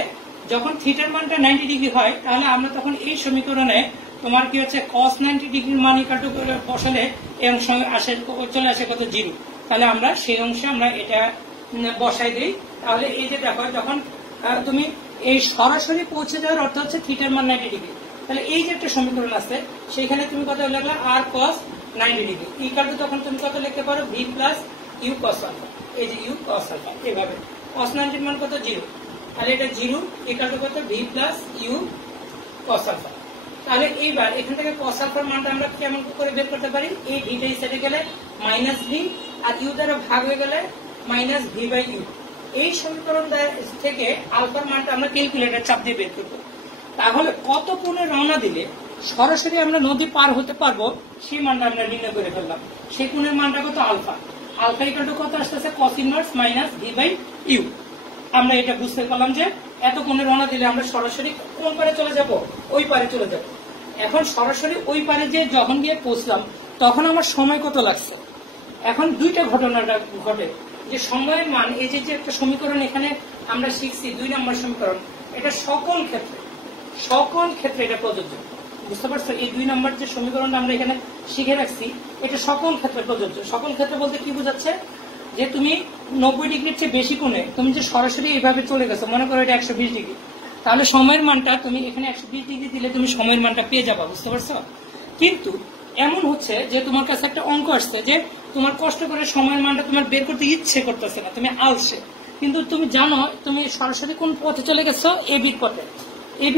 যখন থিটার মানটা 90 ডিগ্রি হয়, তাহলে আমরা তখন এই সমীকরণে তোমার কি হচ্ছে cos 90 ডিগ্রির মান ইকুয়াল টু করে বসালে এই অংশ চলে আসে কত, 0। তাহলে আমরা সেই অংশে আমরা এটা বসাই দিই। তাহলে এই যে দেখো, যখন তুমি এই সরাসরি পৌঁছে যাওয়ার অর্থ হচ্ছে থিটার মান 90 ডিগ্রি, তাহলে এই যে একটা সমীকরণ আছে সেইখানে তুমি কত লিখলা, আর cos 90 ডিগ্রি ইকুয়াল টু, তখন তুমি কত লিখতে পারো, v plus u cos alpha. এই যে ইউ cos আলফা, এইভাবে cos 90 মান কত, 0। তাহলে এটা 0 ইকুয়াল টু কত, v plus u cos alpha. তাহলে এইবার এখান থেকে cos আলফার মানটা আমরা কেমন করে বের করতে পারি, এই ভিটা এই সাইডে গেলে মাইনাস ভি আর ইউ দ্বারা ভাগ হয়ে গেলে মাইনাস ভি বাই ইউ। এই সমীকরণ থেকে আলফার মানটা আমরা ক্যালকুলেটর চাপ দিয়ে বের করবো। তাহলে কত কোণে রওনা দিলে সরাসরি আমরা নদী পার হতে পারবো সেই মানটা আমরা নির্ণয় করে ফেললাম। সেই কোণের মানটা কত, আলফা। আলফা ইকুয়াল টু কত আসতেছে, cos inverse minus v by u. আমরা এটা বুঝতে পারলাম যে এত কোণে রওনা দিলে আমরা সরাসরি কোন পারে চলে যাব, ওই পারে চলে যাব। এখন সরাসরি ওই পারে যে যখন গিয়ে পৌঁছলাম তখন আমার সময় কত লাগছে। এখন দুইটা ঘটনাটা ঘটে, যে সময়ের মান, এই যে একটা সমীকরণ এখানে আমরা শিখছি 2 নম্বর সমীকরণ, এটা সকল ক্ষেত্রে এটা প্রযোজ্য, বুঝতে পারছো। এই 2 নম্বর যে সমীকরণটা আমরা এখানে শিখে রাখছি এটা সকল ক্ষেত্রে প্রযোজ্য। সকল ক্ষেত্রে বলতে কি বোঝাচ্ছে, যে তুমি 90 ডিগ্রির চেয়ে বেশি কোণে তুমি যে সরাসরি এইভাবে চলে গেছো, মনে করো এটা 120 ডিগ্রি, তাহলে সময়ের মানটা তুমি এখানে 120 ডিগ্রি দিলে তুমি সময়ের মানটা পেয়ে যাবা, বুঝতে পারছো। কিন্তু এমন হচ্ছে যে তোমার কাছে একটা অঙ্ক আসছে যে তোমার কষ্ট করে সময়ের মানটা তোমার বের করতে ইচ্ছে করতেছে না, তুমি আলসে, কিন্তু তুমি জানো তুমি সরাসরি কোন পথে চলে গেছো, এবি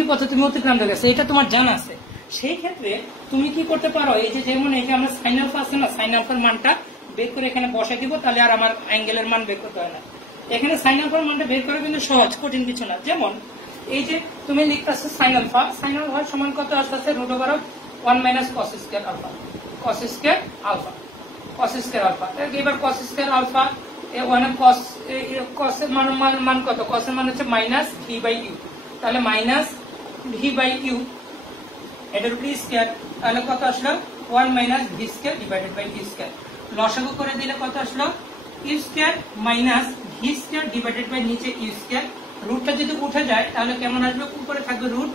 পথে তুমি অতিক্রান্ত গেছো, এটা তোমার জানা আছে। সেই ক্ষেত্রে তুমি কি করতে পারো, এই যে যেমন এই যে আমরা সাইন আলফা আছে না, সাইন আলফার মানটা বের করে এখানে বসাই দিব, তাহলে আর আমার অ্যাঙ্গেলের মান বের করতে হয় না। এখানে সাইন আলফার মানটা বের করা কিন্তু সহজ, কঠিন কিছু না। যেমন এই যে তুমি লিখতেছো সাইন আলফা সমান কত আসতেছে, root over of 1 minus cos square alpha, cos square alpha. এবার cos স্কয়ার আলফা ওখানে cos এর মান কত, cos এর মান হচ্ছে মাইনাস ভি বাই ইউ, তাহলে মাইনাস ভি বাই ইউ এটার উপরে স্কয়ার, তাহলে কত আসলো 1 minus v square divided by u square. লসাগু করে দিলে কত আসলো, u square minus v square divided by নিচে ইউ স্কয়ার রুটটা যদি উঠে যায় তাহলে কেমন আসবে, উপরে থাকবে root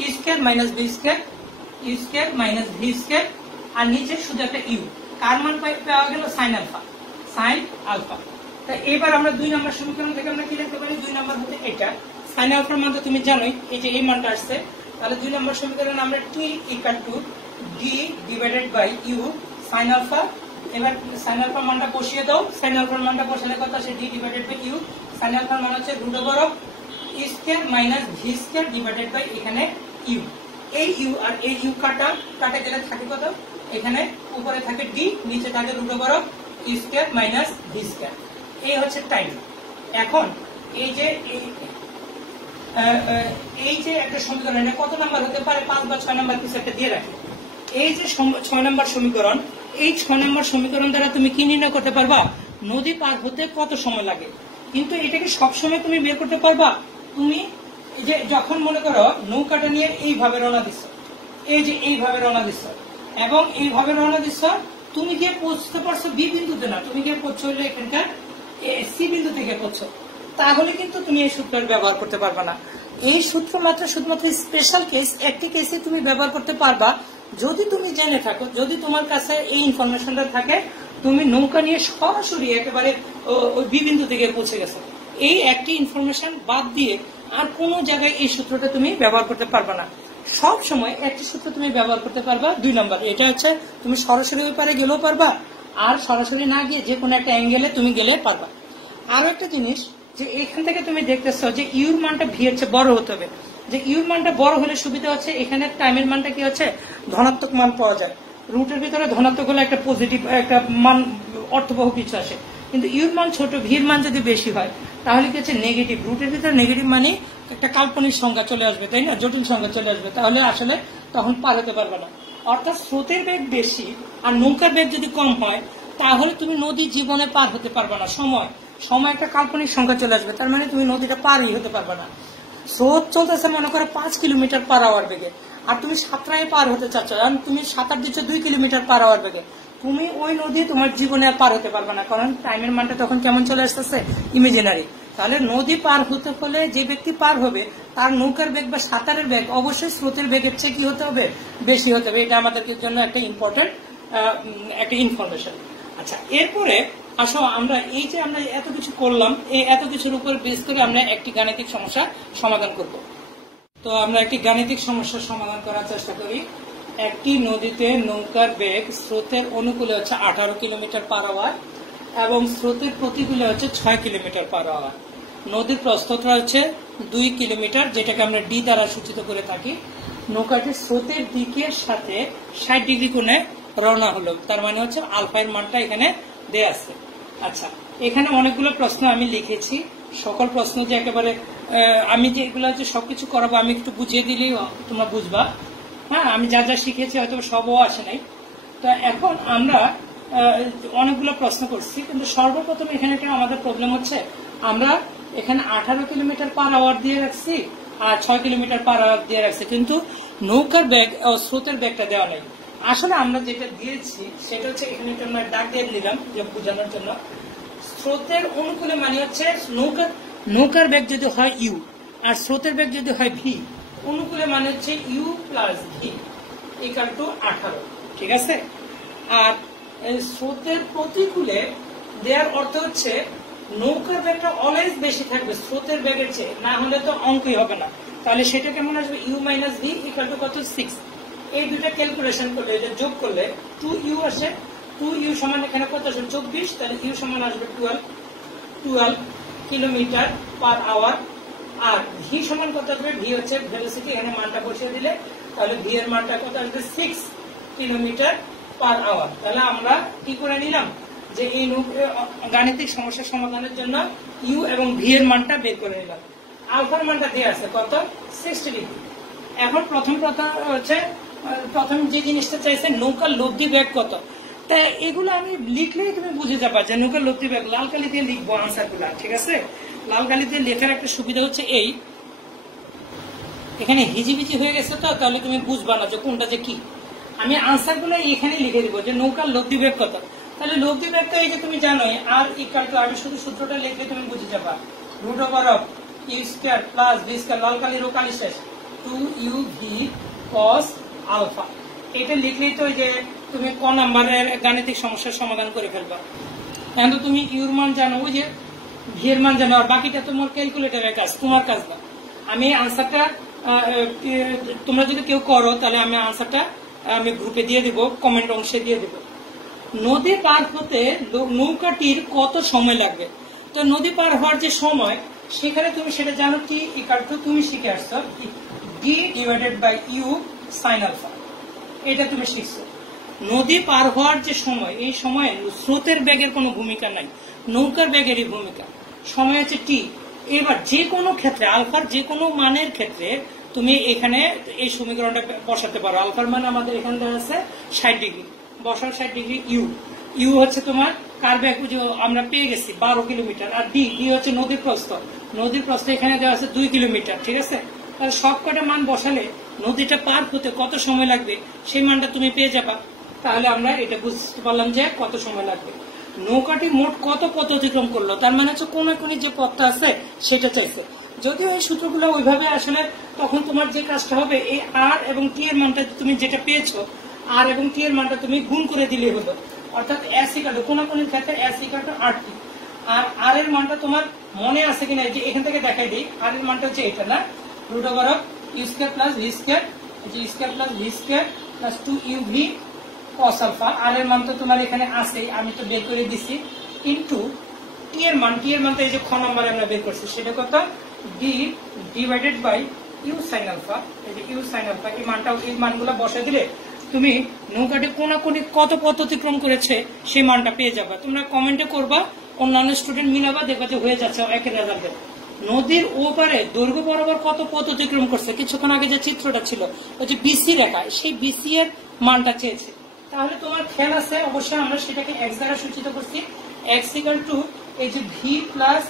u square minus b square, u square minus v square, আর নিচে শুধু একটা ইউ। কার মান পাওয়া গেল, সাইন আলফা, সাইন আলফা। তা এবার আমরা 2 নম্বর সমীকরণ থেকে আমরা কি লিখতে পারি, 2 নম্বর হতে এটা সাইন আলফার মান তো তুমি জানোই, এই যে এই মানটা আসছে, তাহলে 2 নম্বর সমীকরণ আমরা t equal to d divided by u sine alpha. এবার সাইন আলফার মানটা বসিয়ে দাও, সাইন আলফার মানটা বসালে কত আসে, d divided by u. Sine আলফার মান হচ্ছে root over of e square minus v square divided by এখানে ইউ। এই ইউ আর এই ইউ কাটা গেলে থাকে কত, এখানে উপরে থাকে ডি, নিচে থাকে root over of e square minus v square. এই হচ্ছে টাইম। এখন এই যে একটা সমীকরণ, এটা কত নাম্বার হতে পারে, 5 বা 6 নাম্বার কিছু একটা দিয়ে রাখে। এই যে 6 নম্বর সমীকরণ, এই 6 নম্বর সমীকরণ দ্বারা তুমি কি নির্ণয় করতে পারবা, নদী পার হতে কত সময় লাগে। কিন্তু এটাকে সবসময় তুমি বের করতে পারবা, তুমি এই যে যখন মনে করো নৌকাটা নিয়ে এইভাবে রওনা দিচ্ছ, এই যে এইভাবে রওনা দিচ্ছ এবং এইভাবে রওনা দিচ্ছ, তুমি গিয়ে পৌঁছতে পারছো বি বিন্দুতে না, তুমি গিয়ে পৌঁছ হইলে এখানকার সি বিন্দু থেকে পৌঁছ, তাহলে কিন্তু তুমি এই সূত্রের ব্যবহার করতে পারবা না। এই সূত্র শুধুমাত্র স্পেশাল কেস, একটি কেসে তুমি ব্যবহার করতে পারবা যদি তুমি জেনে থাকো, যদি তোমার কাছে এই ইনফরমেশনটা থাকে, তুমি নৌকা নিয়ে সরাসরি একেবারে ওই বি বিন্দু থেকে পৌঁছে গেছো। এই একটি ইনফরমেশন বাদ দিয়ে আর কোন জায়গায় এই সূত্রটা তুমি ব্যবহার করতে পারবা না। সব সময় একটি সূত্র তুমি ব্যবহার করতে পারবা, 2 নম্বর। এটা হচ্ছে তুমি সরাসরি ওই পারে গেলেও পারবা, আর সরাসরি না গিয়ে যে কোনো একটা অ্যাঙ্গেলে তুমি গেলে পারবা। আরো একটা জিনিস, যে এখান থেকে তুমি দেখতেছো যে ইউর মানটা ভি হচ্ছে বড় হতে হবে, যে ইউর মানটা বড় হলে সুবিধা হচ্ছে, এখানে টাইমের মানটা কি হচ্ছে, ধনাত্মক মান পাওয়া যায়। রুটের ভিতরে ধনাত্মক হলে একটা পজিটিভ একটা মান অর্থবহ কিছু আসে, কিন্তু ইউর মান ছোট, ভির মান যদি বেশি হয় তাহলে কি হচ্ছে নেগেটিভ। রুটের ভিতরে নেগেটিভ মানে একটা কাল্পনিক সংখ্যা চলে আসবে, তাই না, জটিল সংখ্যা চলে আসবে, তাহলে আসলে তখন পার হতে পারবে না। অর্থাৎ স্রোতের বেগ বেশি আর নৌকার বেগ যদি কম হয় তাহলে তুমি নদী জীবনে পার হতে পারবে না। সময় একটা কাল্পনিক সংখ্যা চলে আসবে, তার মানে তুমি নদীটা পারই হতে পারবে না। স্রোত চলতেছে মনে করো 5 কিলোমিটার পার আওয়ার বেগে, আর তুমি সাঁতরায় পার হতে চাচ্ছ, কারণ তুমি সাঁতার দিচ্ছ 2 কিলোমিটার পার আওয়ার বেগে, তুমি ওই নদী তোমার জীবনে আর পার হতে পারবে না, কারণ টাইমের মানটা তখন কেমন চলে আসতেছে, ইমাজিনারি। তাহলে নদী পার হতে হলে যে ব্যক্তি পার হবে তার নৌকার বেগ বা সাঁতারের বেগ অবশ্যই স্রোতের বেগের চেয়ে কি হতে হবে, বেশি হতে হবে। এটা আমাদের জন্য একটা ইম্পর্টেন্ট একটা ইনফরমেশন। আচ্ছা, এরপরে আসো আমরা এই যে আমরা এত কিছু করলাম, এই এত কিছুর উপর বেস করে আমরা একটি গাণিতিক সমস্যা সমাধান করব। তো আমরা একটি গাণিতিক সমস্যার সমাধান করার চেষ্টা করি। একটি নদীতে নৌকার বেগ স্রোতের অনুকূলে হচ্ছে 18 কিলোমিটার পার আওয়ার এবং স্রোতের প্রতিকূলে হচ্ছে 6 কিলোমিটার পার আওয়ার। নদীর প্রস্থতা হচ্ছে 2 কিলোমিটার, যেটাকে আমরা ডি দ্বারা সূচিত করে থাকি। নৌকাটি স্রোতের দিকের সাথে 60 ডিগ্রি কোণে রওনা হলো, তার মানে হচ্ছে আলফা এর মানটা এখানে দেয়া আছে। আচ্ছা, এখানে অনেকগুলো প্রশ্ন আমি লিখেছি, সকল প্রশ্ন যে একেবারে আমি যে এগুলো যে সবকিছু করাবো আমি একটু বুঝিয়ে দিলেই তোমরা বুঝবা। হ্যাঁ, আমি যা যা শিখেছি হয়তো সবও আসে নাই। তো এখন আমরা অনেকগুলো প্রশ্ন করছি, কিন্তু সর্বপ্রথম এখানে আমাদের প্রবলেম হচ্ছে আমরা এখানে 18 কিলোমিটার পার আওয়ার দিয়ে রাখছি আর 6 কিলোমিটার পার আওয়ার দিয়ে রাখছি, কিন্তু নৌকার বেগ ও স্রোতের বেগটা দেওয়া নেই। আসলে আমরা যেটা দিয়েছি সেটা হচ্ছে এখানে আমরা দাগ দিয়ে নিলাম যে বোঝানোর জন্য। স্রোতের অনুকূলে মানে হচ্ছে নৌকার বেগ যদি হয় ইউ আর স্রোতের বেগ যদি হয় ভি, অনুকূলে মানে হচ্ছে u plus v equal to 18, ঠিক আছে। আর স্রোতের প্রতিকূলে দেওয়ার অর্থ হচ্ছে নৌকার বেগটা অলওয়েজ বেশি থাকবে স্রোতের বেগের চেয়ে, না হলে তো অঙ্কই হবে না। তাহলে সেটা কেমন আসবে, u minus v equal to কত, 6। এই দুটা ক্যালকুলেশন করলে, এটা যোগ করলে 2u আসে, 2u সমান এখানে কত আসবে 24, তাহলে ইউ সমান আসবে 12 কিলোমিটার পার আওয়ার। আর ভি সমান কত আসবে, ভি হচ্ছে ভেলোসিটি, এখানে মানটা বসিয়ে দিলে তাহলে ভি এর মানটা কত আসবে 6 কিলোমিটার পার আওয়ার। তাহলে আমরা কি করে নিলাম যে এই গাণিতিক সমস্যা সমাধানের জন্য ইউ এবং ভি এর মানটা বের করে নিলাম। আলফার মানটা দিয়ে আছে কত, 60 ডিগ্রি। এখন প্রথম কথা হচ্ছে, প্রথম যে জিনিসটা চাইছে নৌকার লব্ধি বেগ কত, তা এগুলো আমি লিখলেই তুমি বুঝে যাবা যে নৌকার লব্ধি বেগ। লাল কালি দিয়ে লিখবো আনসার গুলা, ঠিক আছে। লাল কালি দিয়ে লেখার একটা সুবিধা হচ্ছে এই, এখানে হিজিবিজি হয়ে গেছে তো, তাহলে তুমি বুঝবা না যে কোনটা যে কি। আমি আনসার গুলো এখানে লিখে দিব যে নৌকার লব্ধি বেগ কত। তাহলে লব্ধি বেগ তো এই যে তুমি জানোই, আর ইকুয়াল টু, আমি শুধু সূত্রটা লিখলে তুমি বুঝে যাবা, root over of u square plus v square, লাল কালি রো কালি শেষ, 2uv cos আলফা। এটা লিখলেই তো যে তুমি ক নাম্বারের গাণিতিক সমস্যার সমাধান করে ফেলবা। এখন তো তুমি ইউর মান জানো, ওই যে ভি এর মান জানো, আর বাকিটা তোমার ক্যালকুলেটরের কাজ, তোমার কাজ না। আমি আনসারটা তোমরা যদি কেউ করো তাহলে আমি আনসারটা আমি গ্রুপে দিয়ে দিব, কমেন্ট অংশে দিয়ে দিব। নদী পার হতে নৌকাটির কত সময় লাগবে? তো নদী পার হওয়ার যে সময়, সেখানে তুমি সেটা জানো কি ইকুয়াল টু, তুমি শিখে আসছো d divided by u sine alpha, এটা তুমি শিখছো। নদী পার হওয়ার যে সময়, এই সময়ে স্রোতের বেগের কোনো ভূমিকা নাই, নৌকার বেগেরই ভূমিকা, সময় হচ্ছে টি। এবার যে কোনো ক্ষেত্রে আলফার যে কোনো মানের ক্ষেত্রে তুমি এখানে এই সমীকরণটা বসাতে পারো। আলফার মান আমাদের এখানে দেওয়া আছে 60 ডিগ্রি, বসাও 60 ডিগ্রি। ইউ হচ্ছে তোমার কার বেগ আমরা পেয়ে গেছি 12 কিলোমিটার, আর ডি হচ্ছে নদীর প্রস্থ, নদীর প্রস্থ এখানে দেওয়া আছে 2 কিলোমিটার, ঠিক আছে। তাহলে সব কটা মান বসালে নদীটা পার হতে কত সময় লাগবে সেই মানটা তুমি পেয়ে যাবা। তাহলে আমরা এটা বুঝতে পারলাম যে কত সময় লাগবে। নৌকাটি মোট কত পথ অতিক্রম করলো, তার মানে হচ্ছে কোন কোন যে পথটা আছে সেটা চাইছে। যদিও এই সূত্রগুলো ওইভাবে আসলে তখন তোমার যে কাজটা হবে, এই আর এবং টি এর মানটা তুমি যেটা পেয়েছো, আর এবং টি এর মানটা তুমি গুণ করে দিলে হলো, অর্থাৎ এস ইকুয়াল টু কোন কোন ক্ষেত্রে এস ইকুয়াল টু আর টি। আর এর মানটা তোমার মনে আছে কিনা, যে এখান থেকে দেখাই দিই। আর এর মানটা হচ্ছে এটা না, root over of u square plus v square, যে square plus v square plus 2uv cos alpha. আর এর মান তো তোমার এখানে আছে, আমি তো বের করে দিছি, ইনটু টি এর মান, টি এর মান তো এই যে খ নম্বরে আমরা বের করছি, সেটা কত d divided by u sine alpha. এই যে ইউ সাইন আলফা, এই মানটা, এই মানগুলো বসে দিলে তুমি নৌকাটি কোনাকুনি কত পথ অতিক্রম করেছে সেই মানটা পেয়ে যাবে। তোমরা কমেন্টে করবা, অন্যান্য স্টুডেন্ট মিলাবা, দেখবা যে হয়ে যাচ্ছে একই রেজাল্ট। নদীর ওপারে দৈর্ঘ্য বরাবর কত পথ অতিক্রম করছে, কিছুক্ষণ আগে যে চিত্রটা ছিল ওই যে বিসি রেখা, সেই বিসি এর মানটা চেয়েছে। তাহলে তোমার খেয়াল আছে, অবশ্যই আমরা সেটাকে এক্স দ্বারা সূচিত করছি, এক্স ইকুয়াল টু এই যে v plus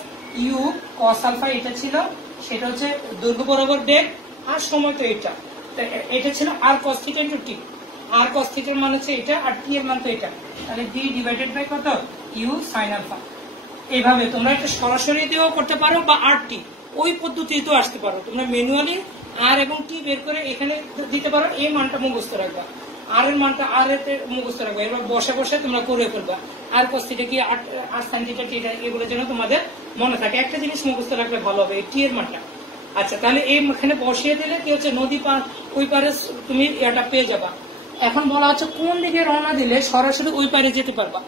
u cos alpha, এটা ছিল, সেটা হচ্ছে দৈর্ঘ্য বরাবর বেগ, আর সময় তো এটা ছিল আর কস থিটা ইনটু টি। আর কস থিটার মান হচ্ছে এটা, আর টি এর মান তো এটা, তাহলে ডি ডিভাইডেড বাই কত ইউ সাইন আলফা। এইভাবে তোমরা এটা সরাসরি দিয়েও করতে পারো, বা আর টি ওই পদ্ধতিতেও আসতে পারো। তোমরা ম্যানুয়ালি আর এবং টি বের করে এখানে দিতে পারো, এই মানটা মুখস্থ রাখবা, আর এর মানটা আর এতে মুখস্থ রাখবা। এবার বসে বসে তোমরা করে ফেলবা, আর কস থিটা কি আর সাইন থিটা কি, এগুলো যেন তোমাদের মনে থাকে। একটা জিনিস মুখস্থ রাখলে ভালো হবে, টি এর মানটা। আচ্ছা, তাহলে এইখানে বসিয়ে দিলে কি হচ্ছে, নদী পার ওই পারে তুমি এটা পেয়ে যাবা। এখন বলা হচ্ছে কোন দিকে রওনা দিলে সরাসরি ওই পারে যেতে পারবা।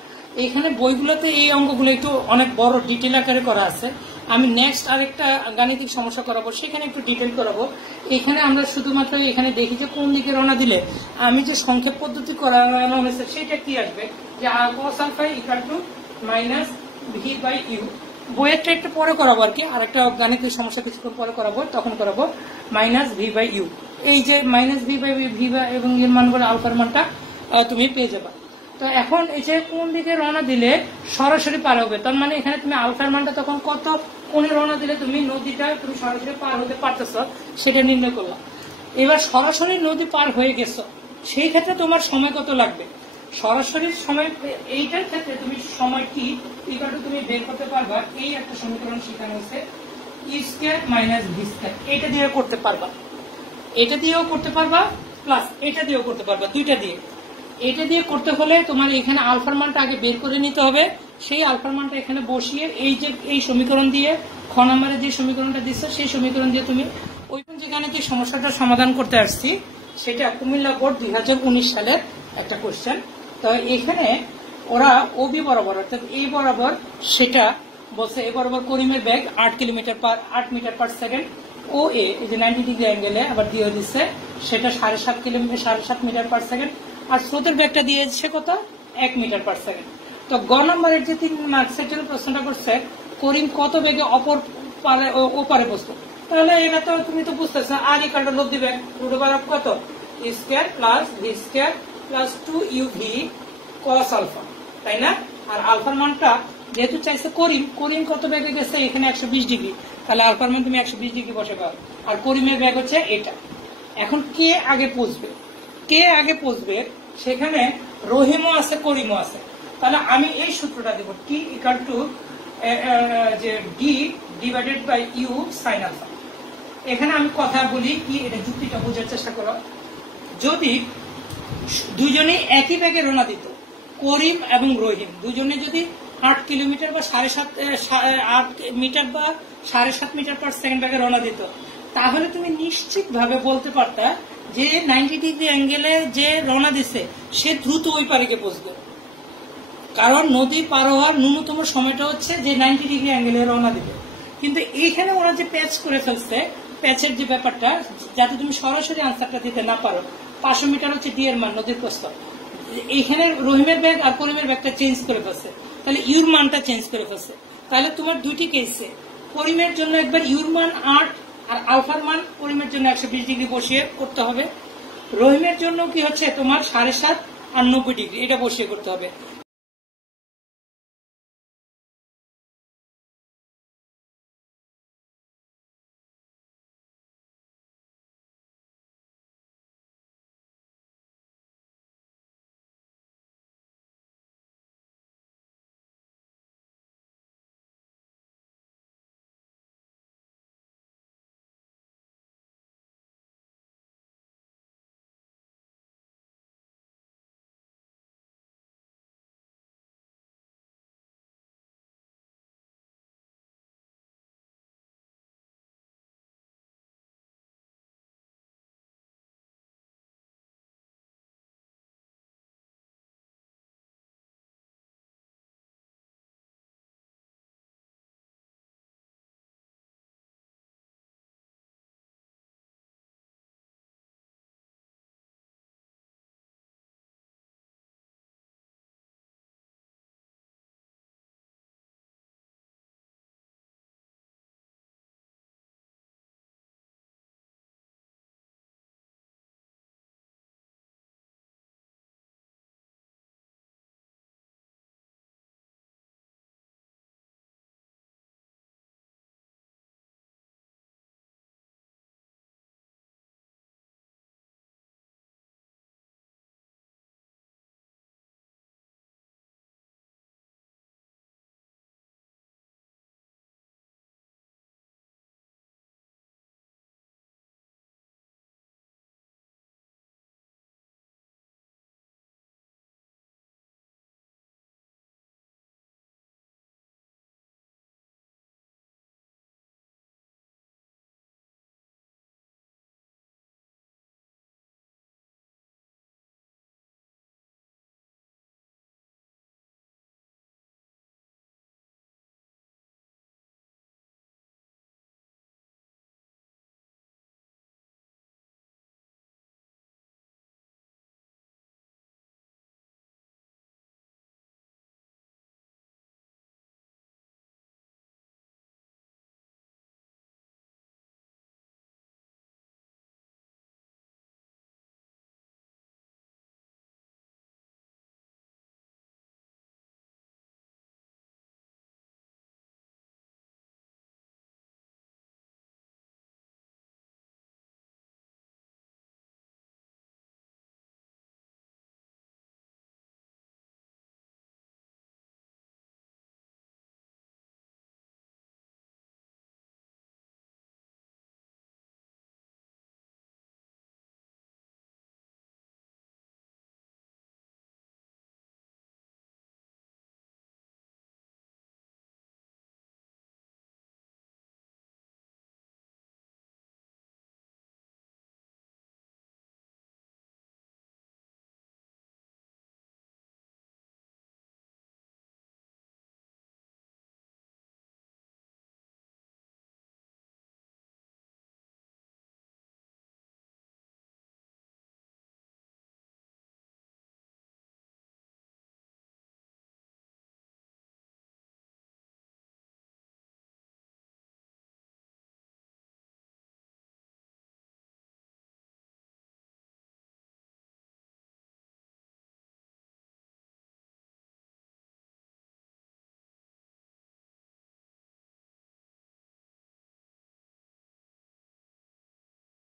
এইখানে বইগুলোতে এই অঙ্কগুলো একটু অনেক বড় ডিটেল আকারে করা আছে। আমি নেক্সট আরেকটা গাণিতিক সমস্যা করাবো, সেখানে একটু ডিটেল করাবো। এখানে আমরা শুধুমাত্র এখানে দেখি যে কোন দিকে রওনা দিলে আমি যে সংক্ষেপ পদ্ধতি করানো হয়েছে সেটা কি আসবে, যে cos alpha equal to minus v by u. বইয়েরটা একটু পরে করাবো আর কি, আর একটা গাণিতিক সমস্যা কিছুক্ষণ পরে করাবো, তখন করাবো মাইনাস ভি বাই ইউ। এই যে মাইনাস ভি বাই ভি এবং এর মানগুলো আলফার মানটা তুমি পেয়ে যাবা। তো এখন এই যে কোন দিকে রওনা দিলে সরাসরি পার হবে, তার মানে এখানে তুমি আলফার মানটা তখন কত কোণে রওনা দিলে তুমি নদীটা তুমি সরাসরি পার হতে পারতেছ সেটা নির্ণয় করলাম। এবার সরাসরি নদী পার হয়ে গেছো, সেই ক্ষেত্রে তোমার সময় কত লাগবে। সরাসরি সময় এইটার ক্ষেত্রে তুমি সময় কি ইকুয়াল টু তুমি বের করতে পারবা, এই একটা সমীকরণ শেখানো হচ্ছে ই স্কয়ার মাইনাস ভি স্কয়ার। এটা দিয়ে করতে পারবা, এটা দিয়েও করতে পারবা, প্লাস এটা দিয়েও করতে পারবা, দুইটা দিয়ে। এটা দিয়ে করতে হলে তোমার এখানে আলফার মানটা আগে বের করে নিতে হবে, সেই আলফার মানটা এখানে বসিয়ে এই যে এই সমীকরণ দিয়ে খ নম্বরে যে সমীকরণটা দিচ্ছে সেই সমীকরণ দিয়ে তুমি ওই যেখানে যে সমস্যাটা সমাধান করতে আসছি সেটা কুমিল্লা বোর্ড 2019 সালের একটা কোশ্চেন। তো এখানে ওরা ওবি বরাবর অর্থাৎ এই বরাবর সেটা বলছে, এ বরাবর করিমের বেগ 8 মিটার পার সেকেন্ড, ও এ এই যে 90 ডিগ্রি অ্যাঙ্গেলে আবার দিয়ে দিচ্ছে সেটা 7.5 মিটার পার সেকেন্ড, আর স্রোতের বেগটা দিয়েছে কত 1 মিটার পার সেকেন্ড। তো গ নম্বরের যে 3 মার্কস সেটার প্রশ্নটা করছে করিম কত বেগে অপর পারে ওপারে বসতো। তাহলে এটা তো তুমি তো বুঝতেছ, আর ইকুয়াল টু লব্ধি বেগ রুট ওভার অফ কত ই square plus v square plus 2uv cos alpha, তাই না। আর আলফার মানটা যেহেতু চাইছে করিম কত বেগে গেছে এখানে 120 ডিগ্রি, তাহলে আলফার মান তুমি 120 ডিগ্রি বসে পাও, আর করিমের বেগ হচ্ছে এটা। এখন কে আগে পৌঁছবে সেখানে রহিমও আছে করিমও আছে, তাহলে আমি এই সূত্রটা দেব টি ইকুয়াল টু যে d divided by u sine alpha. এখানে আমি কথা বলি কি, এটা যুক্তিটা বোঝার চেষ্টা করো। যদি দুজনেই একই বেগে রওনা দিত, করিম এবং রহিম দুজনে যদি 8 কিলোমিটার বা 8.5 মিটার বা 7.5 মিটার পার সেকেন্ড বেগে রওনা দিত, তাহলে তুমি নিশ্চিত ভাবে বলতে পারতা যে 90 ডিগ্রি অ্যাঙ্গেলে যে রওনা দিছে সে দ্রুত ওই পারে গিয়ে পৌঁছবে। কারণ নদী পার হওয়ার ন্যূনতম সময়টা হচ্ছে যে 90 ডিগ্রি অ্যাঙ্গেলে রওনা দিবে। কিন্তু এইখানে ওরা যে প্যাচ করে ফেলছে, প্যাচের যে ব্যাপারটা, যাতে তুমি সরাসরি আনসারটা দিতে না পারো, 500 মিটার হচ্ছে ডি এর মান, নদীর প্রস্থ। এইখানে রহিমের ব্যাগ আর করিমের ব্যাগটা চেঞ্জ করে ফেলছে, তাহলে ইউর মানটা চেঞ্জ করে ফেলছে। তাহলে তোমার দুইটি কেসে করিমের জন্য একবার ইউর মান 8 আর আলফার মান করিমের জন্য 120 ডিগ্রি বসিয়ে করতে হবে। রহিমের জন্য কি হচ্ছে তোমার 7.5 আর 90 ডিগ্রি, এটা বসিয়ে করতে হবে।